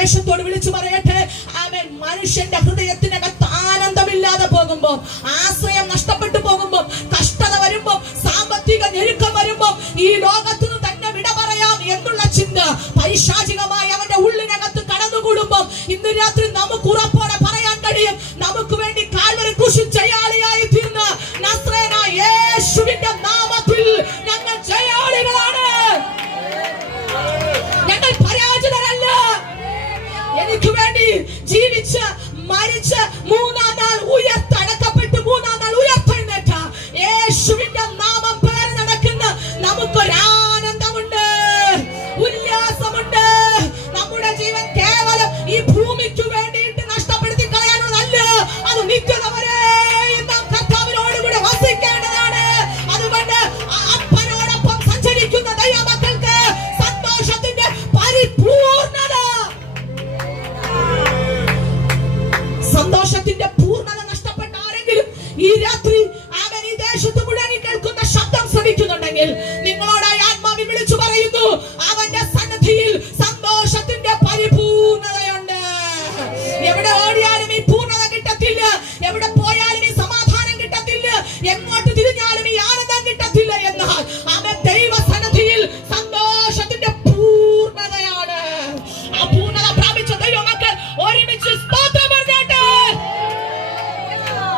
ദേശത്തോട് വിളിച്ചു പറയട്ടെ, ആമേൻ. മനുഷ്യന്റെ ഹൃദയത്തിനകത്ത് ആനന്ദമില്ലാതെ പോകുമ്പോൾ, ആശ്രയം നഷ്ടപ്പെട്ടു പോകുമ്പോൾ, കഷ്ടത വരുമ്പോൾ, സാമ്പത്തിക ഞെരുക്കം വരുമ്പോൾ, ഈ ലോകത്തു നിന്ന് തന്നെ വിട പറയാം എന്നുള്ള ചിന്ത പൈശാചികമായി അവന്റെ ഉള്ളിനകത്ത് കടന്നുകൂടുമ്പോൾ, ഇന്ന് രാത്രി നമുക്ക് ഉറപ്പോടെ പറയാൻ കഴിയും, നമുക്ക് വേണ്ടി കാൽവരി ക്രൂശിൽ ജയാളിയായി തീർന്ന നസ്രേയനായ യേശുവിന്റെ നാമത്തിൽ ഞങ്ങൾ ജയാളികളാണ്. ഞങ്ങൾ പരാജിതരല്ല. എനിക്ക് വേണ്ടി ജീവിച്ച് മരിച്ച് മൂന്നാം നാൾ ഉയർത്തടക്കപ്പെട്ട് മൂന്നാം നാൾ ഉയർത്തെഴുന്നേറ്റ യേശുവിന്റെ നാമം പേര് നടക്കുന്ന നമുക്കൊരാനന്ദമുണ്ട്, ഉല്ലാസമുണ്ട്. നമ്മുടെ ജീവൻ കേവലം ഈ ഭൂമിക്ക് വേണ്ടിയിട്ട് നഷ്ടപ്പെടുത്തി കളയാനുള്ളതല്ല, അത് നിത്യത വരെ നാം കർത്താവിനോടുകൂടെ വസിക്കേണ്ടതാണ്. അതുകൊണ്ട് അപ്പനോടൊപ്പം സഞ്ചരിക്കുന്ന ദൈവമക്കൾക്ക് സന്തോഷത്തിന്റെ പരിപൂർണത, സന്തോഷത്തിന്റെ പൂർണ്ണത നഷ്ടപ്പെട്ട ആരെങ്കിലും ഈ രാത്രി അവൻ ഈ ദേശത്ത് മുഴുവൻ കേൾക്കുന്ന ശബ്ദം ശ്രമിക്കുന്നുണ്ടെങ്കിൽ, നിങ്ങളോടായി ആത്മാവിൽ വിളിച്ചു പറയുന്നു, അവന്റെ സന്നിധിയിൽ സന്തോഷത്തിന്റെ പരിപൂർണതയുണ്ട്. എവിടെ ഓടിയാലും ഈ പൂർണ്ണത കിട്ടത്തില്ല, എവിടെ പോയാലും ഈ സമാധാനം കിട്ടത്തില്ല, എങ്ങോട്ട് തിരിഞ്ഞാലും ഈ ആനന്ദം കിട്ടത്തില്ല. എന്നാൽ അവൻ ദൈവ